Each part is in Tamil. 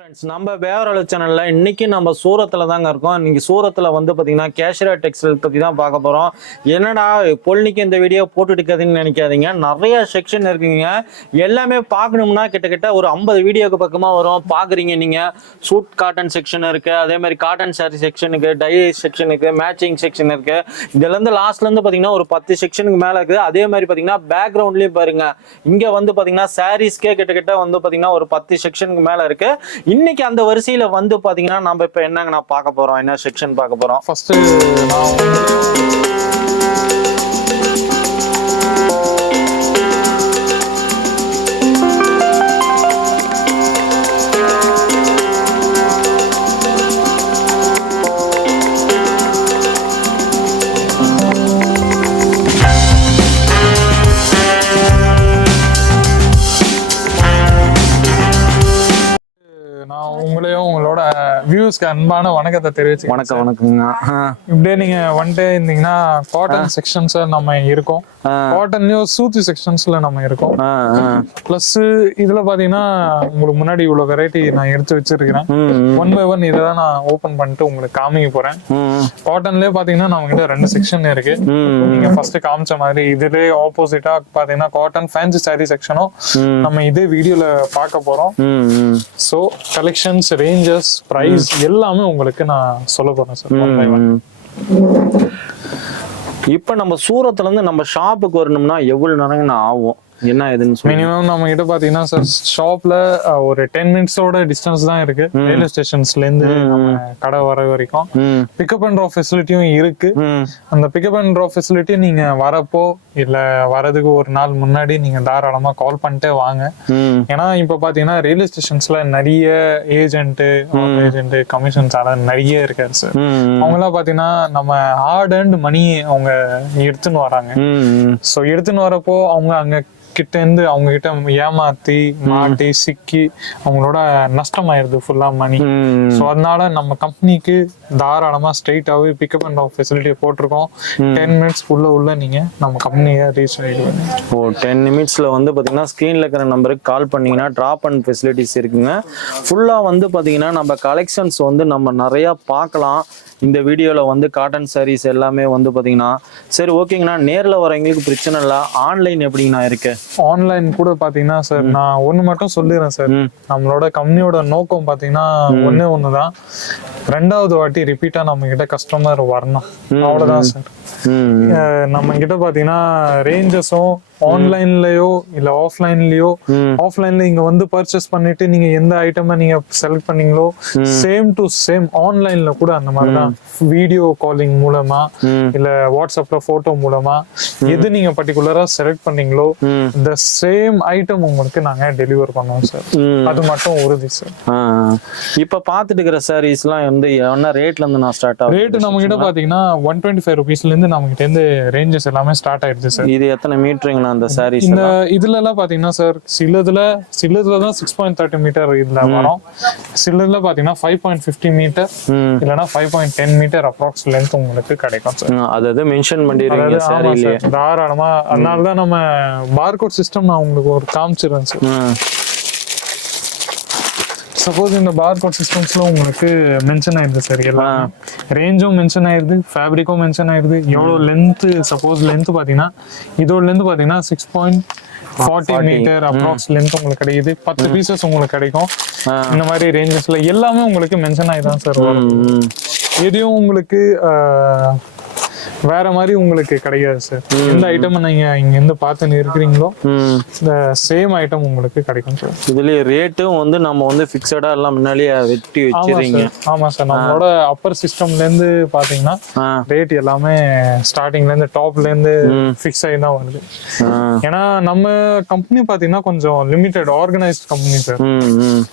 ஃப்ரெண்ட்ஸ் நம்ம வேவரளவு சேனலில் இன்றைக்கி நம்ம சூரத்தில் தாங்க இருக்கோம். இன்றைக்கி சூரத்தில் வந்து பார்த்திங்கன்னா கேஷ்ரா டெக்ஸ்டைல் பற்றி தான் பார்க்க போகிறோம் என்னடா பொல்னிக்கு இந்த வீடியோ போட்டுட்டு இருக்காதுன்னு நினைக்காதீங்க. நிறைய செக்ஷன் இருக்குங்க. எல்லாமே பார்க்கணும்னா கிட்டத்தட்ட ஒரு ஐம்பது வீடியோக்கு பக்கமாக வரும். பார்க்குறீங்க நீங்கள் சூட் காட்டன் செக்ஷன் இருக்குது அதே மாதிரி காட்டன் சாரி செக்ஷனுக்கு டை செக்ஷனுக்கு மேட்சிங் செக்ஷன் இருக்குது இதுலேருந்து லாஸ்ட்லேருந்து பார்த்திங்கன்னா ஒரு பத்து செக்ஷனுக்கு மேலே இருக்குது. அதே மாதிரி பார்த்தீங்கன்னா பேக்ரவுண்ட்லேயும் பாருங்கள் இங்கே வந்து பார்த்திங்கன்னா சாரீஸ்க்கே கிட்டத்தட்ட வந்து பார்த்திங்கன்னா ஒரு பத்து செக்ஷனுக்கு மேலே இருக்குது இன்னைக்கு அந்த வரிசையில வந்து பாத்தீங்கன்னா நம்ம இப்ப என்னங்க நான் பார்க்க போறோம்? என்ன செக்ஷன் பார்க்க போறோம்? ஃபர்ஸ்ட் உங்களையும் உங்களோட வியூஸ்க்கு அன்பான வணக்கத்தை தெரிவிச்சு வணக்கம் வணக்கங்க இப்படியே நீங்க வந்துட்டே இருந்தீங்கன்னா காட்டன் செக்ஷன்ஸ்ல நம்ம இருக்கோம். காட்டன்லயும் சூத்தி செக்ஷன்ஸ்ல நம்ம இருக்கோம். பிளஸ் இதுல பாத்தீங்கன்னா உங்களுக்கு முன்னாடி இவ்வளவு வெரைட்டி நான் எடுத்து வச்சிருக்கிறேன். ஒன் பை ஒன் இதை தான் நான் ஓபன் பண்ணிட்டு உங்களுக்கு காமிக்க போறேன். காட்டன்லயே பாத்தீங்கன்னா நம்ம கிட்ட ரெண்டு செக்ஷன் இருக்கு. நீங்க ஃபர்ஸ்ட் காமிச்ச மாதிரி இதுலயே ஆப்போசிட்டா பாத்தீங்கன்னா காட்டன் ஃபேன்சி சாரி செக்ஷனும். நம்ம இதே வீடியோல பார்க்க போறோம். ஸோ கலெக்ஷன்ஸ் ரேஞ்சஸ் ப்ரைஸ் எல்லாமே உங்களுக்கு நான் சொல்ல போறேன் சார் இப்ப நம்ம சூரத்துல இருந்து நம்ம ஷாப்புக்கு வரணும்னா எவ்வளவு நேரம் ஆகும் என்ன சொல்லி மினிமம் நம்ம கிட்ட பாத்தீங்கன்னா சார் ஷாப்ல ஒரு டென் மினிட்ஸோட டிஸ்டன்ஸ் தான் இருக்கு. ரயில்வே ஸ்டேஷன்ஸ்ல இருந்து நம்ம கடை வர வரைக்கும். பிக்கப் அண்ட் ட்ராப் ஃபெசிலிட்டியும் இருக்கு. அந்த பிக்கப் அண்ட் ட்ராப் ஃபெசிலிட்டி நீங்க வரப்போ இல்ல வரதுக்கு ஒரு நாள் முன்னாடி நீங்க தாராளமா கால் பண்ணிட்டே வாங்க. ஏன்னா இப்ப பாத்தீங்கன்னா ரயில்வே ஸ்டேஷன்ஸ்ல நிறைய ஏஜென்ட் ஏஜென்ட் கமிஷன்ஸ் அதெல்லாம் நிறைய இருக்காரு சார் அவங்க எல்லாம் பாத்தீங்கன்னா நம்ம ஹார்ட் அண்ட் மணி அவங்க எடுத்துன்னு வராங்க. ஸோ எடுத்துன்னு வரப்போ அவங்க அங்க கிட்ட இருந்து அவங்க கிட்ட ஏமாத்தி மாட்டி சிக்கி அவங்களோட நஷ்டமாயிருது ஃபுல்லா மணி ஸோ அதனால நம்ம கம்பெனிக்கு தாராளமா ஸ்ட்ரெயிட்டாவே பிக்கப் அண்ட் ஆஃப் ஃபெசிலிட்டி போட்டிருக்கோம். டென் மினிட்ஸ் உள்ள உள்ள நீங்க நம்ம கம்பெனியை ரீச் ஆயிடுவீங்க. ஓ டென் நிமிட்ஸில் வந்து பார்த்தீங்கன்னா ஸ்க்ரீனில் இருக்கிற நம்பருக்கு கால் பண்ணீங்கன்னா ட்ராப் அண்ட் ஃபெசிலிட்டிஸ் இருக்குங்க. ஃபுல்லாக வந்து பார்த்தீங்கன்னா நம்ம கலெக்ஷன்ஸ் வந்து நம்ம நிறையா பார்க்கலாம். இந்த வீடியோவில் வந்து காட்டன் sarees எல்லாமே வந்து பார்த்தீங்கன்னா சரி ஓகேங்கண்ணா நேரில் வரவங்களுக்கு பிரச்சனை இல்லை. ஆன்லைன் எப்படிங்கண்ணா இருக்கு? ஆன்லைன் கூட பாத்தீங்கன்னா சார் நான் ஒண்ணு மட்டும் சொல்லிடுறேன் சார் நம்மளோட கம்பெனியோட நோக்கம் பாத்தீங்கன்னா ஒண்ணே ஒண்ணுதான். ரெண்டாவது வாட்டி ரிப்பீட்டா நம்ம கிட்ட கஸ்டமர் வரணும். அவ்வளவுதான் சார் நம்ம கிட்ட பாத்தீங்கன்னா ரேஞ்சஸும் ஆன்லைன்லயோ இல்ல ஆஃப்லைன்லயோ. ஆஃப்லைன்ல இங்க வந்து பர்ச்சேஸ் பண்ணிட்டு நீங்க எந்த ஐட்டமை நீங்க செலக்ட் பண்ணீங்களோ சேம் டு சேம் ஆன்லைன்ல கூட அந்த மாதிரி தான் வீடியோ காலிங் மூலமா. இல்ல வாட்ஸ்அப்ல போட்டோ மூலமா எது நீங்க பர்டிகுலரா செலக்ட் பண்ணீங்களோ. இந்த சேம் ஐட்டம் உங்களுக்கு நாங்க டெலிவர் பண்ணுவோம் சார் அது மட்டும் உறுதி சார் இப்போ பார்த்துட்டு இருக்கிற சாரீஸ்லாம் வந்து என்ன ரேட்ல இருந்து நான் ஸ்டார்ட் ஆகும் ரேட் நம்ம கிட்ட பாத்தீங்கன்னா ஒன் டுவெண்ட்டி ஃபைவ் ருபீஸ்ல இருந்து நம்ம கிட்ட இருந்து ரேஞ்சஸ் எல்லாமே ஸ்டார்ட் ஆயிடுது சார் இது எத்தனை மீட்டருங்கண்ணா அந்த சாரீஸ் இந்த இதுல எல்லாம்? பாத்தீங்கன்னா சார் சிலதுல சிலதுல தான் சிக்ஸ் பாயிண்ட் தேர்ட்டி மீட்டர் இதுல வரும். சிலதுல பாத்தீங்கன்னா ஃபைவ் பாயிண்ட் ஃபிஃப்டி மீட்டர் இல்லைன்னா five point ten metre approx length உங்களுக்கு கிடைக்கும் சார் ம், அது அது மென்ஷன் அதாவது ஆமா சாரிலேயே சார் தாராளமா. அதனால தான் நம்ம பார்கோட் சிஸ்டம் நான் உங்களுக்கு ஒரு காமிச்சிடுறேன் சார் சப்போஸ் இந்த பார்கோட் சிஸ்டம்ஸ்ல உங்களுக்கு மென்ஷன் ஆயிருது சார் எல்லாம். ரேஞ்சும் மென்ஷன் ஆயிருது ஃபேப்ரிக்கும் மென்ஷன் ஆயிருது. எவ்வளோ லென்த் சப்போஸ் லென்த் பாத்தீங்கன்னா இதோட லென்த் பாத்தீங்கன்னா six point forty metre approx length உங்களுக்கு கிடைக்குது. பத்து பீசஸ் உங்களுக்கு கிடைக்கும். இந்த மாதிரி ரேஞ்சஸ்ல எல்லாமே உங்களுக்கு மென்ஷன் ஆகி தான் சார் வரும். எதையும் உங்களுக்கு வேற மாதிரி உங்களுக்கு கிடைக்காது சார் எந்த ஐட்டம் நீங்க இங்க இருந்து பார்த்து இருக்கிறீங்களோ ம். இந்த சேம் ஐட்டம் உங்களுக்கு கிடைக்கும் சார் இதுலயே ரேட்டும் வந்து நம்ம வந்து ஃபிக்ஸடா எல்லாம் முன்னாடியே வெட்டி சார் ஆமா சார் நம்மளோட அப்பர் சிஸ்டம்ல இருந்து பாத்தீங்கன்னா ரேட் எல்லாமே ஸ்டார்டிங்ல இருந்து டாப்ல இருந்து ஃபிக்ஸ் ஆகி தான் வருது. ஏன்னா நம்ம கம்பெனி பாத்தீங்கன்னா கொஞ்சம் லிமிடெட் ஆர்கனைஸ்ட் கம்பெனி சார்.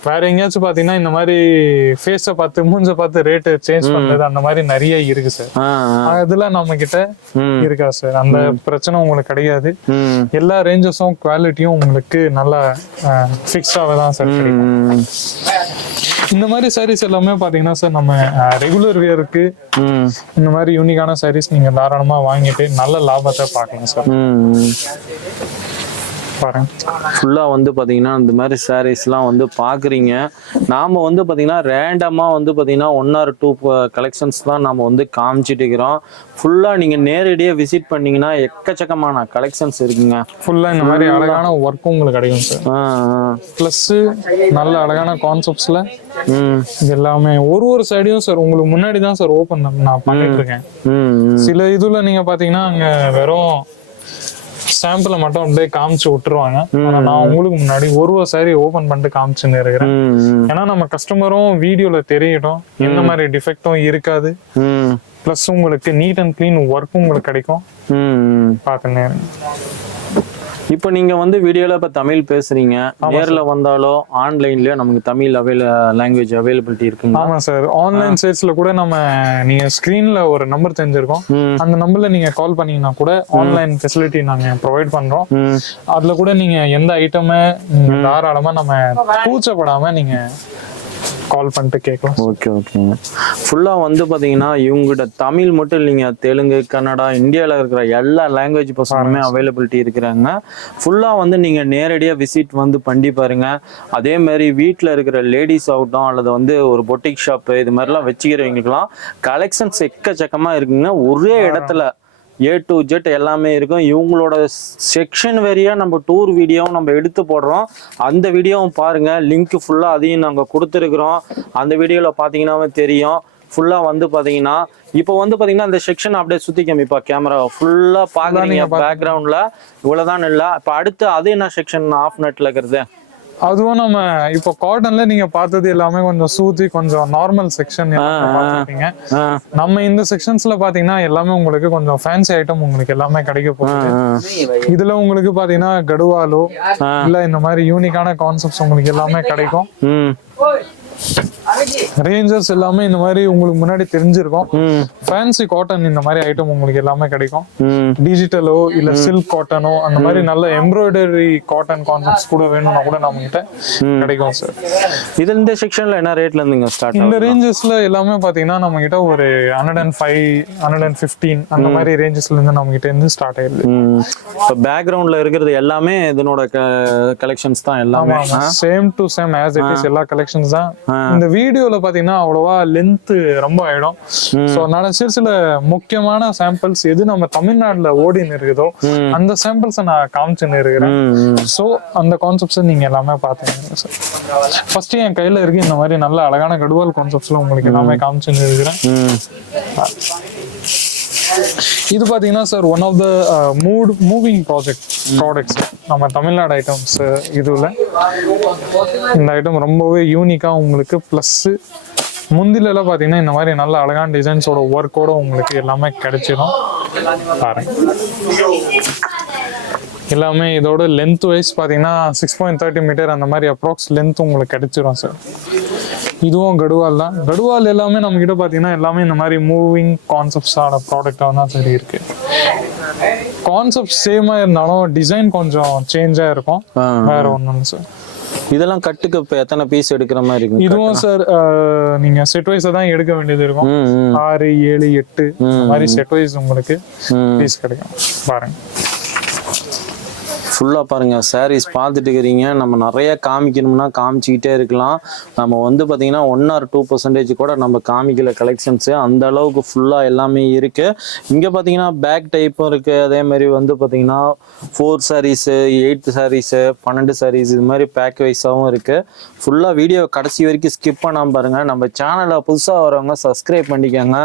வேற எங்கேயாச்சும் பாத்தீங்கன்னா இந்த மாதிரி ஃபேஸ பார்த்து மூஞ்ச பார்த்து ரேட் சேஞ்ச் பண்றது அந்த மாதிரி நிறைய இருக்கு சார். அதுல நம்ம கிட்ட இருக்கா சார்? அந்த பிரச்சனை உங்களுக்கு கிடையாது. எல்லா ரேஞ்சஸும் குவாலிட்டியும் உங்களுக்கு நல்லா ஃபிக்ஸாக தான் சார் இந்த மாதிரி சாரீஸ் எல்லாமே பாத்தீங்கன்னா சார் நம்ம ரெகுலர் வியருக்கு இந்த மாதிரி யூனிக்கான சாரீஸ் நீங்க தாராளமா வாங்கிட்டு நல்ல லாபத்தை பார்க்கலாம் சார். பாருங்க. ஃபுல்லாக வந்து பார்த்தீங்கன்னா இந்த மாதிரி சாரீஸ்லாம் வந்து பார்க்குறீங்க நாம் வந்து பார்த்தீங்கன்னா ரேண்டமாக வந்து பார்த்தீங்கன்னா ஒன் ஆர் டூ கலெக்ஷன்ஸ் தான் நம்ம வந்து காமிச்சிட்டு இருக்கிறோம். ஃபுல்லாக நீங்கள் நேரடியாக விசிட் பண்ணீங்கன்னா எக்கச்சக்கமான கலெக்ஷன்ஸ் இருக்குங்க. ஃபுல்லா இந்த மாதிரி அழகான ஒர்க்கும் உங்களுக்கு கிடைக்கும் சார் ஆ ஆ. ப்ளஸ் நல்ல அழகான கான்செப்ட்ஸ்ல எல்லாமே ஒரு ஒரு சைடையும் சார் உங்களுக்கு முன்னாடி தான் சார் ஓப்பன் நான் பண்ணிட்டு இருக்கேன். சில இதுல நீங்க பாத்தீங்கன்னா அங்க வெறும் சாம்பிளை மட்டும் அப்படியே காமிச்சு விட்டுருவாங்க. ஆனா நான் உங்களுக்கு முன்னாடி ஒரு ஒரு சாரி ஓபன் பண்ணிட்டு காமிச்சுன்னு இருக்கிறேன். ஏன்னா நம்ம கஸ்டமரும் வீடியோல தெரியட்டும் எந்த மாதிரி டிஃபெக்டும் இருக்காது. ப்ளஸ் உங்களுக்கு நீட் அண்ட் க்ளீன் ஒர்க்கும் உங்களுக்கு கிடைக்கும். ம் ம் பார்த்துன்னு இப்போ நீங்க வந்து வீடியோல இப்ப தமிழ் பேசுறீங்க. நேர்ல வந்தாலோ ஆன்லைன்லயோ நமக்கு தமிழ் அவைல லாங்குவேஜ் அவைலபிலிட்டி இருக்குங்க ஆமா சார். ஆன்லைன் சேல்ஸ்ல கூட நம்ம நீங்க ஸ்கிரீன்ல ஒரு நம்பர் தெரிஞ்சிருக்கோம். அந்த நம்பர்ல நீங்க கால் பண்ணீங்கன்னா கூட ஆன்லைன் ஃபெசிலிட்டி நாங்க ப்ரொவைட் பண்றோம். அதுல கூட நீங்க எந்த ஐட்டமை தாராளமா நம்ம கூச்சப்படாம நீங்க கால் பண்ணிட்டு கேட்கலாம். ஓகே ஓகேங்க ஃபுல்லாக வந்து பார்த்தீங்கன்னா இவங்ககிட்ட தமிழ் மட்டும் இல்லைங்க. தெலுங்கு கன்னடா இந்தியாவில் இருக்கிற எல்லா லாங்குவேஜ் பசங்களுமே அவைலபிலிட்டி இருக்கிறாங்க. ஃபுல்லாக வந்து நீங்கள் நேரடியாக விசிட் வந்து பண்ணி பாருங்க. அதே மாதிரி வீட்டில் இருக்கிற லேடிஸ் ஆகட்டும் அல்லது வந்து ஒரு பொட்டிக் ஷாப்பு இது மாதிரிலாம் வச்சுக்கிறவங்களுக்குலாம் கலெக்ஷன்ஸ் எக்கச்சக்கமாக இருக்குங்க. ஒரே இடத்துல ஏ டு ஜெட் எல்லாமே இருக்கும். இவங்களோட செக்ஷன் வரியா நம்ம டூர் வீடியோவும் நம்ம எடுத்து போடுறோம். அந்த வீடியோவும் பாருங்க. லிங்க் ஃபுல்லாக அதையும் நாங்கள் கொடுத்துருக்குறோம். அந்த வீடியோவில் பார்த்தீங்கன்னாவே தெரியும். ஃபுல்லாக வந்து பார்த்தீங்கன்னா இப்போ வந்து பார்த்தீங்கன்னா அந்த செக்ஷன் அப்படியே சுற்றி காமிப்பா கேமரா ஃபுல்லாக பார்க்குறீங்க பேக்ரவுண்டில் இவ்வளோதான் இல்லை. இப்போ அடுத்து அது என்ன செக்ஷன் ஆஃப் நெட்டில் இருக்கிறது. அதுவும் நம்ம இப்போ காட்டன்ல நீங்க பார்த்தது எல்லாமே கொஞ்சம் சூத்தி கொஞ்சம் நார்மல் செக்ஷன் பார்த்துருப்பீங்க. ஆ. நம்ம இந்த செக்ஷன்ஸ்ல பாத்தீங்கன்னா எல்லாமே உங்களுக்கு கொஞ்சம் ஃபேன்சி ஐட்டம் உங்களுக்கு எல்லாமே கிடைக்க போகுது. இதுல உங்களுக்கு பாத்தீங்கன்னா கடுவாலோ. இல்ல இந்த மாதிரி யூனிக்கான கான்செப்ட்ஸ் உங்களுக்கு எல்லாமே கிடைக்கும். ரேஞ்சர்ஸ் எல்லாமே இந்த மாதிரி உங்களுக்கு முன்னாடி தெரிஞ்சிருக்கும். ஃபேன்சி காட்டன் இந்த மாதிரி ஐட்டம் உங்களுக்கு எல்லாமே கிடைக்கும். டிஜிட்டலோ இல்ல சில்க் காட்டனோ அந்த மாதிரி நல்ல எம்ப்ராய்டரி காட்டன் கான்செப்ட்ஸ் கூட வேணும்னா கூட நம்ம கிட்ட கிடைக்கும் சார் இது இந்த செக்ஷனில் என்ன ரேட்ல இருந்துங்க ஸ்டார்ட் இந்த ரேஞ்சஸ்ல எல்லாமே பாத்தீங்கன்னா நம்ம கிட்ட ஒரு hundred and five hundred and fifteen அந்த மாதிரி ரேஞ்சஸ்ல இருந்து நம்ம கிட்ட இருந்து ஸ்டார்ட் ஆயிருது இப்போ பேக்ரவுண்ட்ல இருக்கிறது எல்லாமே இதனோட கலெக்ஷன்ஸ் தான் எல்லாமே. Same to same as it is எல்லா கலெக்ஷன்ஸ் தான் இந்த வீடியோல பாத்தீங்கன்னா அவ்வளவா லென்த் ரொம்ப ஆயிடும். சோ அதனால சில சில முக்கியமான சாம்பிள்ஸ் எது நம்ம தமிழ்நாட்டுல ஓடின்னு இருக்குதோ. அந்த சாம்பிள்ஸை நான் காமிச்சுன்னு இருக்கிறேன். சோ அந்த கான்செப்ட்ஸ் நீங்க எல்லாமே பாத்துங்க சார் ஃபர்ஸ்ட் என் கையில இருக்கு இந்த மாதிரி நல்ல அழகான கடுவால் கான்செப்ட்ஸ்ல உங்களுக்கு எல்லாமே காமிச்சுன்னு இருக்கிறேன். இது பாத்தீங்கன்னா sir one of the mood moving project products நம்ம தமிழ்நாடு ஐட்டம்ஸ் uh, இதுல. இந்த ஐட்டம் ரொம்பவே யூனிக்கா உங்களுக்கு ப்ளஸ்ஸு முந்தில எல்லாம் பாத்தீங்கன்னா இந்த மாதிரி நல்ல அழகான டிசைன்ஸோட ஒர்க்கோட உங்களுக்கு எல்லாமே கிடைச்சிடும் பாருங்க. எல்லாமே இதோட லென்த் வைஸ் பாத்தீங்கன்னா சிக்ஸ் பாயிண்ட் தேர்ட்டி மீட்டர் அந்த மாதிரி அப்ராக்ஸ் லென்த் உங்களுக்கு கிடைச்சிரும் சார் இதுவும் கடுவால் தான். கடுவால் எல்லாமே நம்ம கிட்ட பாத்தீங்கன்னா எல்லாமே இந்த மாதிரி மூவிங் கான்செப்ட்ஸான ப்ராடக்டாக தான் சரி இருக்கு. கான்செப்ட் சேமா இருந்தாலும் டிசைன் கொஞ்சம் சேஞ்சா இருக்கும். வேற ஒண்ணும் சார் இதெல்லாம் கட்டுக்கு இப்போ எத்தனை பீஸ் எடுக்கிற மாதிரி இருக்கு இதுவும் சார் நீங்க செட் வைஸா தான் எடுக்க வேண்டியது இருக்கும். ஆறு ஏழு எட்டு. மாதிரி செட் வைஸ் உங்களுக்கு. பீஸ் கிடைக்கும். பாருங்க. ஃபுல்லாக பாருங்கள் சாரீஸ் பார்த்துட்டு இருக்கிறீங்க நம்ம நிறைய காமிக்கணும்னா காமிச்சிக்கிட்டே இருக்கலாம். நம்ம வந்து பார்த்தீங்கன்னா ஒன் ஆர் டூ பர்சன்டேஜ் கூட நம்ம காமிக்கல கலெக்ஷன்ஸு அந்த அளவுக்கு ஃபுல்லாக எல்லாமே இருக்கு. இங்கே பார்த்தீங்கன்னா பேக் டைப்பும் இருக்கு. அதே மாதிரி வந்து பார்த்தீங்கன்னா ஃபோர் சாரீஸு எயிட் சாரீஸு பன்னெண்டு சாரீஸ் இது மாதிரி பேக் வைஸாகவும் இருக்கு. ஃபுல்லாக வீடியோ கடைசி வரைக்கும் ஸ்கிப் பண்ணாமல் பாருங்கள் நம்ம சேனலை புதுசாக வரவங்க சப்ஸ்கிரைப் பண்ணிக்கோங்க.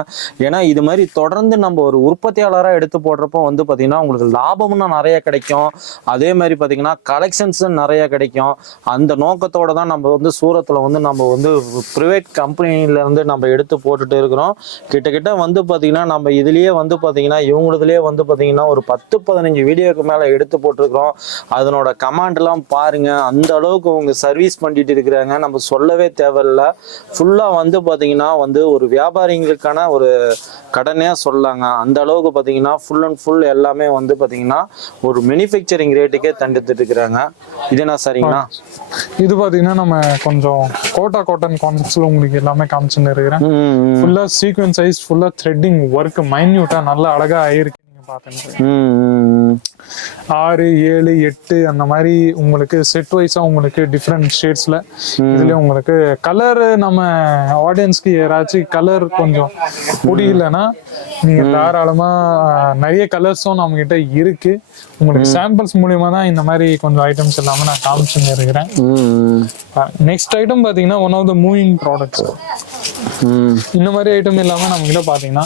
ஏன்னா இது மாதிரி தொடர்ந்து நம்ம ஒரு உற்பத்தியாளராக எடுத்து போடுறப்போ வந்து பார்த்தீங்கன்னா உங்களுக்கு லாபமும் நிறைய கிடைக்கும். அது அதே மாதிரி பார்த்தீங்கன்னா கலெக்ஷன்ஸும் நிறைய கிடைக்கும். அந்த நோக்கத்தோட தான் நம்ம வந்து சூரத்தில் வந்து நம்ம வந்து ப்ரைவேட் கம்பெனிலேருந்து நம்ம எடுத்து போட்டுட்டு இருக்கிறோம். கிட்டத்தட்ட வந்து பார்த்தீங்கன்னா நம்ம இதுலேயே வந்து பார்த்தீங்கன்னா இவங்களதுலேயே வந்து பார்த்தீங்கன்னா ஒரு பத்து பதினஞ்சு வீடியோக்கு மேலே எடுத்து போட்டிருக்கிறோம். அதனோட கமாண்ட்லாம் பாருங்கள் அந்த அளவுக்கு அவங்க சர்வீஸ் பண்ணிட்டு இருக்கிறாங்க. நம்ம சொல்லவே தேவையில்லை. ஃபுல்லாக வந்து பார்த்தீங்கன்னா வந்து ஒரு வியாபாரிங்களுக்கான ஒரு கடனையாக சொல்லலாங்க அந்த அளவுக்கு பார்த்தீங்கன்னா ஃபுல் அண்ட் ஃபுல் எல்லாமே வந்து பார்த்தீங்கன்னா ஒரு மேனுஃபேக்சரிங் ரேட்டுக்கே தண்டுட்டு இருக்கிறாங்க. இது என்ன சரிங்களா? இது பாத்தீங்கன்னா நம்ம கொஞ்சம் கோட்டா காட்டன் கான்செப்ட்ஸ்ல உங்களுக்கு எல்லாமே காமிச்சுன்னு இருக்கிறேன். ஃபுல்லா சீக்வன்ஸ் சைஸ் ஃபுல்லா த்ரெட்டிங் ஒர்க் மைன்யூட்டா நல்லா அழகா ஆயிருக்கு. ம், ஆறு ஏழு எட்டு அந்த மாதிரி உங்களுக்கு செட் வைஸா உங்களுக்கு டிஃப்ரெண்ட் ஷேட்ஸ்ல இதுலயும் உங்களுக்கு கலர் நம்ம ஆடியன்ஸ்க்கு யாராச்சும் கலர் கொஞ்சம் பிடிக்கலன்னா நீங்க தாராளமா நிறைய கலர்ஸும் நம்ம கிட்ட இருக்கு. உங்களுக்கு சாம்பிள்ஸ் மூலியமா தான் இந்த மாதிரி கொஞ்சம் ஐட்டம்ஸ் எல்லாமே நான் காமிச்சுன்னு இருக்கிறேன் ம், நெக்ஸ்ட் ஐட்டம் பாத்தீங்கன்னா one of the moving products ம். இந்த மாதிரி ஐட்டம் எல்லாமே நம்ம கிட்ட பாத்தீங்கன்னா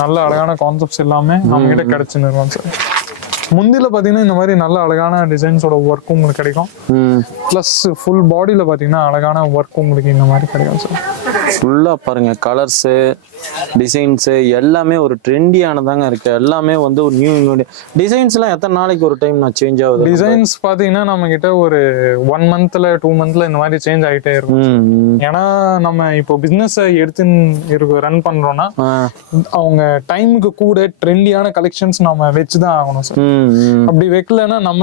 நல்ல அழகான கான்செப்ட்ஸ் எல்லாமே நம்ம கிட்ட கிடைச்சுன்னு இருக்கும் சார் முந்தில பாத்தீங்கன்னா இந்த மாதிரி நல்ல அழகான டிசைன்ஸோட ஒர்க் உங்களுக்கு கிடைக்கும். ப்ளஸ் ஃபுல் பாடியில பாத்தீங்கன்னா அழகான ஒர்க் உங்களுக்கு இந்த மாதிரி கிடைக்கும் சார் ஃபுல்லா பாருங்க கலர்ஸு டிசைன்ஸு எல்லாமே ஒரு ட்ரெண்டியானதாங்க இருக்கு எல்லாமே வந்து ஒரு நியூ நியூ டிசைன்ஸ்லாம் எத்தனை நாளைக்கு ஒரு டைம் நான் சேஞ்ச் ஆகுது டிசைன்ஸ் பாத்தீங்கன்னா நம்ம கிட்ட ஒரு ஒன் மந்த்ல டூ மந்த்ல இந்த மாதிரி சேஞ்ச் ஆகிட்டே இருக்கும். ஏன்னா நம்ம இப்போ பிசினஸ் எடுத்து இருக்கு ரன் பண்றோம்னா ஆ. அவங்க டைமுக்கு கூட ட்ரெண்டியான கலெக்ஷன்ஸ் நம்ம வச்சு தான் ஆகணும் சார். அப்படி வைக்கலன்னா நம்ம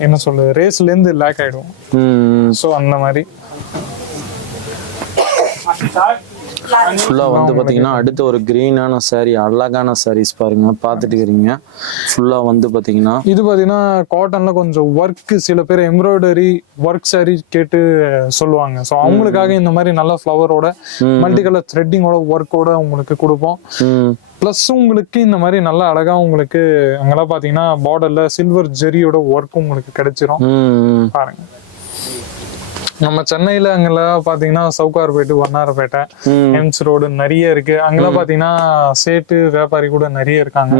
என்ன சொல்றது ரேஸ்ல இருந்து லேக் ஆயிடுவோம் ம். ஸோ அந்த மாதிரி ஃபுல்லா வந்து பாத்தீங்கன்னா அடுத்து ஒரு கிரீனான saree அழகான sarees பாருங்க. பார்த்துட்டு இருக்கிறீங்க ஃபுல்லா வந்து பாத்தீங்கன்னா இது பாத்தீங்கன்னா காட்டன்ல கொஞ்சம் ஒர்க் சில பேர் எம்ப்ராய்டரி ஒர்க் saree கேட்டு சொல்லுவாங்க. ஸோ அவங்களுக்காக இந்த மாதிரி நல்ல ஃப்ளவரோட மல்டி கலர் த்ரெட்டிங்கோட ஒர்க்கோட உங்களுக்கு கொடுப்போம். ப்ளஸ் உங்களுக்கு இந்த மாதிரி நல்ல அழகா உங்களுக்கு அங்கெல்லாம் பாத்தீங்கன்னா பார்டர்ல சில்வர் ஜெரியோட ஒர்க் உங்களுக்கு கிடைச்சிரும். பாருங்க. நம்ம சென்னையில அங்கெல்லாம் பாத்தீங்கன்னா சவுகார்பேட்டு வண்ணாரப்பேட்டை ம். எம்ஸ் ரோடு நிறைய இருக்கு. அங்கெல்லாம் பாத்தீங்கன்னா சேட்டு வியாபாரி கூட நிறைய இருக்காங்க.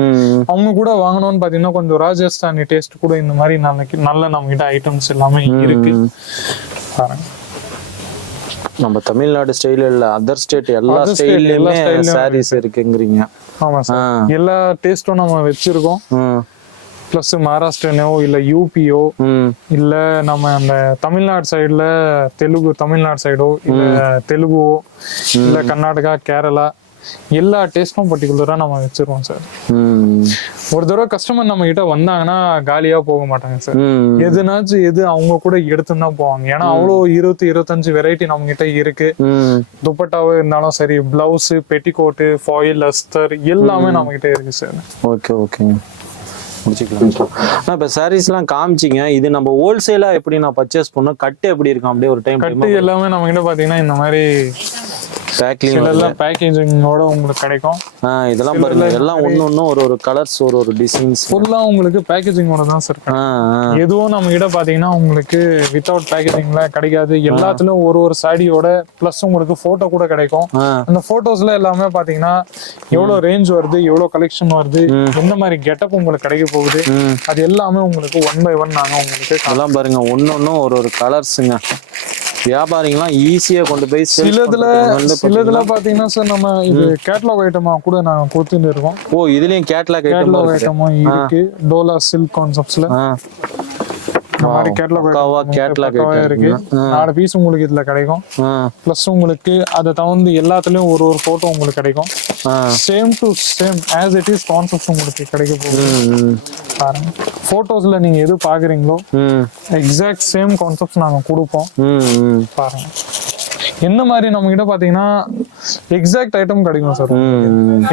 அவங்க கூட வாங்கணும்னு பாத்தீங்கன்னா கொஞ்சம் ராஜஸ்தானி டேஸ்ட் கூட இந்த மாதிரி நல்ல நல்ல நம்ம கிட்ட ஐட்டம்ஸ் எல்லாமே இருக்கு. பாருங்க நம்ம தமிழ்நாடு ஸ்டைல் இல்ல அதர் ஸ்டேட் எல்லா ஸ்டைல்லயுமே சாரீஸ் இருக்குங்கிறீங்க. ஆமா. சார் எல்லா டேஸ்டும் நம்ம வச்சிருக்கோம். பிளஸ் மகாராஷ்டிரனோ இல்ல யூபியோ இல்ல நம்ம அந்த தமிழ்நாடு சைடுல தெலுங்கு தமிழ்நாடு சைடோ இல்ல தெலுங்குவோ இல்ல கர்நாடகா கேரளா எல்லா டேஸ்டும் பர்டிகுலரா நம்ம வச்சிருக்கோம் சார் ஒரு தடவை கஸ்டமர் நம்ம கிட்ட வந்தாங்கன்னா காலியா போக மாட்டாங்க சார். எதுனாச்சும் எது அவங்க கூட எடுத்துன்னு தான் போவாங்க. ஏன்னா அவ்வளோ இருபத்தி இருபத்தஞ்சு வெரைட்டி நம்ம கிட்ட இருக்கு. துப்பட்டாவே இருந்தாலும் சரி பிளவுஸ் பெட்டிகோட்டு ஃபாயில் அஸ்தர் எல்லாமே நம்ம கிட்ட இருக்கு சார் ஓகே ஓகேங்க. முடிச்சுக்கலாம். ஆனா இப்ப சாரீஸ்லாம் காமிச்சிங்க. இது நம்ம ஹோல்சேலா எப்படி நான் பர்ச்சேஸ் பண்ணோம் கட்டு எப்படி இருக்கும்? அப்படியே ஒரு டைம் கட்டு எல்லாமே நம்ம கிட்ட பாத்தீங்கன்னா இந்த மாதிரி பேக்லிங் சில எல்லாம் பேக்கேஜிங்கோட உங்களுக்கு கிடைக்கும். இதெல்லாம் பாருங்க எல்லாம் ஒண்ணு ஒண்ணு ஒரு ஒரு கலர்ஸ் ஒரு ஒரு டிசைன்ஸ் ஃபுல்லா உங்களுக்கு பேக்கேஜிங்கோட தான் சார். எதுவும் நம்ம கிட்ட பாத்தீங்கன்னா உங்களுக்கு வித்தவுட் பேக்கேஜிங்ல கிடைக்காது. எல்லாத்துலயும் ஒரு ஒரு சாடியோட பிளஸ் உங்களுக்கு போட்டோ கூட கிடைக்கும். அந்த போட்டோஸ்ல எல்லாமே பாத்தீங்கன்னா எவ்வளவு ரேஞ்ச் வருது எவ்வளவு கலெக்ஷன் வருது எந்த மாதிரி கெட்டப் உங்களுக்கு கிடைக்க போகுது. அது எல்லாமே உங்களுக்கு ஒன் பை ஒன் நாங்க உங்களுக்கு அதெல்லாம் பாருங்க ஒண்ணு ஒண்ணும் ஒரு ஒரு கலர்ஸுங்க வியாபாரிங்கெல்லாம் ஈஸியா கொண்டு போய் சிலதுல சிலதுல பாத்தீங்கன்னா சார் நம்ம இது கேட்லாக் ஐட்டமா கூட நாங்க கொடுத்துட்டு இருக்கோம். ஓ இதுலயும் கேட்லாக் கேட்லாக் ஐட்டமும் இருக்கு. டோலா சில்க் கான்செப்ட்ஸ்ல மாதிரி கேட்லாக் item இருக்கு. நாலு பீஸ் உங்களுக்கு இதுல கிடைக்கும். ப்ளஸ் உங்களுக்கு அதை தகுந்து எல்லாத்துலயும் ஒரு ஒரு போட்டோ உங்களுக்கு கிடைக்கும். Same to same as it is concepts உங்களுக்கு கிடைக்க போகுது. பாருங்க. போட்டோஸ்ல நீங்க எது பாக்குறீங்களோ எக்ஸாக்ட் சேம் கான்செப்ட்ஸ் நாங்க கொடுப்போம். பாருங்க. என்ன மாதிரி நம்ம கிட்ட பாத்தீங்கன்னா எக்ஸாக்ட் ஐட்டம் கிடைக்கும் சார்.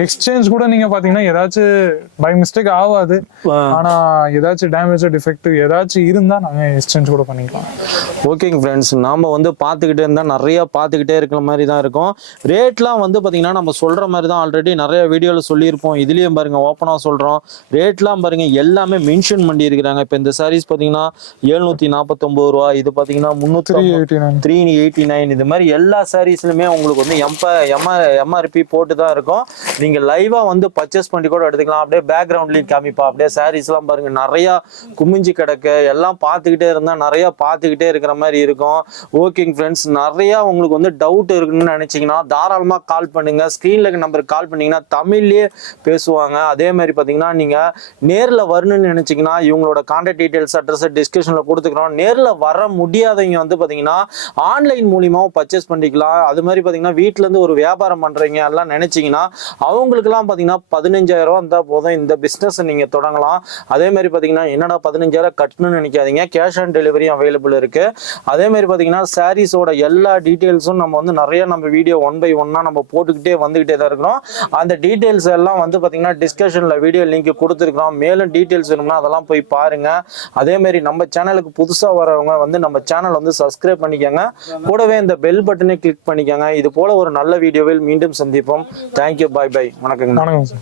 எக்ஸ்சேஞ்ச் கூட நீங்க பாத்தீங்கன்னா ஏதாச்சும் பை மிஸ்டேக் ஆகாது. ஆனா ஏதாச்சும் டேமேஜ் டிஃபெக்ட் ஏதாச்சும் இருந்தா நாங்க எக்ஸ்சேஞ்ச் கூட பண்ணிக்கலாம். ஓகேங்க ஃப்ரெண்ட்ஸ் நாம வந்து பார்த்துக்கிட்டே இருந்தால் நிறைய பார்த்துக்கிட்டே இருக்கிற மாதிரி தான் இருக்கும். ரேட்லாம் வந்து பார்த்தீங்கன்னா நம்ம சொல்கிற மாதிரி தான் ஆல்ரெடி நிறைய வீடியோவில் சொல்லியிருப்போம். இதுலேயும் பாருங்க ஓப்பனாக சொல்கிறோம் ரேட்லாம் பாருங்க எல்லாமே மென்ஷன் பண்ணி இருக்கிறாங்க இப்போ இந்த சாரீஸ் பார்த்தீங்கன்னா எழுநூற்றி நாற்பத்தொம்பது ரூபா இது பார்த்தீங்கன்னா முந்நூற்றி த்ரீ எயிட்டி நைன் இது மாதிரி எல்லா சாரீஸ்லையுமே உங்களுக்கு வந்து எம்ப எம்ஆர் எம்ஆர்பி போட்டு தான் இருக்கும். நீங்கள் லைவாக வந்து பர்ச்சேஸ் பண்ணி கூட எடுத்துக்கலாம். அப்படியே பேக்ரவுண்ட்லேயும் காமிப்பா. அப்படியே சாரீஸ்லாம் பாருங்க. நிறையா குமிஞ்சு கிடக்கு. எல்லாம் பார்த்துக்கிட்டே இருந்தால் நிறையா பார்த்துக்கிட்டே இருக்கிற மாதிரி இருக்கும். ஓகேங்க ஃப்ரெண்ட்ஸ் நிறையா உங்களுக்கு வந்து டவுட் இருக்குன்னு நினச்சிங்கன்னா தாராளமாக கால் பண்ணுங்க. ஸ்க்ரீனில் இருக்க நம்பருக்கு கால் பண்ணீங்கன்னா தமிழ்லேயே பேசுவாங்க. அதே மாதிரி பார்த்தீங்கன்னா நீங்கள் நேரில் வரணும்னு நினச்சிங்கன்னா இவங்களோட கான்டாக்ட் டீட்டெயில்ஸ் அட்ரஸ் டிஸ்கிரிப்ஷனில் கொடுத்துக்கிறோம். நேரில் வர முடியாதவங்க வந்து பார்த்தீங்கன்னா ஆன்லைன் மூலியமாவும் பர்ச்சேஸ் பண்ணிக்கலாம். அது மாதிரி பார்த்தீங்கன்னா வீட்டிலேருந்து ஒரு வியாபாரம் பண்ணுறீங்க எல்லாம் நினச்சிங்கன்னா அவங்களுக்குலாம் பார்த்தீங்கன்னா பதினஞ்சாயிரம் ரூபா இருந்தால் போதும். இந்த பிஸ்னஸ் நீங்கள் தொடங்கலாம். அதே மாதிரி பார்த்தீங்கன்னா என்னடா பதினஞ்சாயிரம் கட்டணும்னு நினைக்காதீங்க. கேஷ் ஆன் டெலிவரியும் அவைலபிள் இருக்கு. அதே மாதிரி பார்த்தீங்கன்னா சாரீஸோட எல்லா டீட்டெயில்ஸும் நம்ம வந்து நிறைய நம்ம வீடியோ ஒன் பை ஒன்னாக நம்ம போட்டுக்கிட்டே வந்துக்கிட்டே தான் இருக்கிறோம். அந்த டீட்டெயில்ஸ் எல்லாம் வந்து பார்த்தீங்கன்னா டிஸ்கஷனில் வீடியோ லிங்க் கொடுத்துருக்கோம் மேலும் டீட்டெயில்ஸ் வேணும்னா அதெல்லாம் போய் பாருங்க. அதே மாதிரி நம்ம சேனலுக்கு புதுசாக வரவங்க வந்து நம்ம சேனல் வந்து சப்ஸ்கிரைப் பண்ணிக்கோங்க. கூடவே இந்த பெல் பட்டனை கிளிக் பண்ணிக்கோங்க. இது போல ஒரு நல்ல வீடியோவில் மீண்டும் சந்திப்போம். தேங்க்யூ பாய் பை வணக்கங்க. வணக்கம்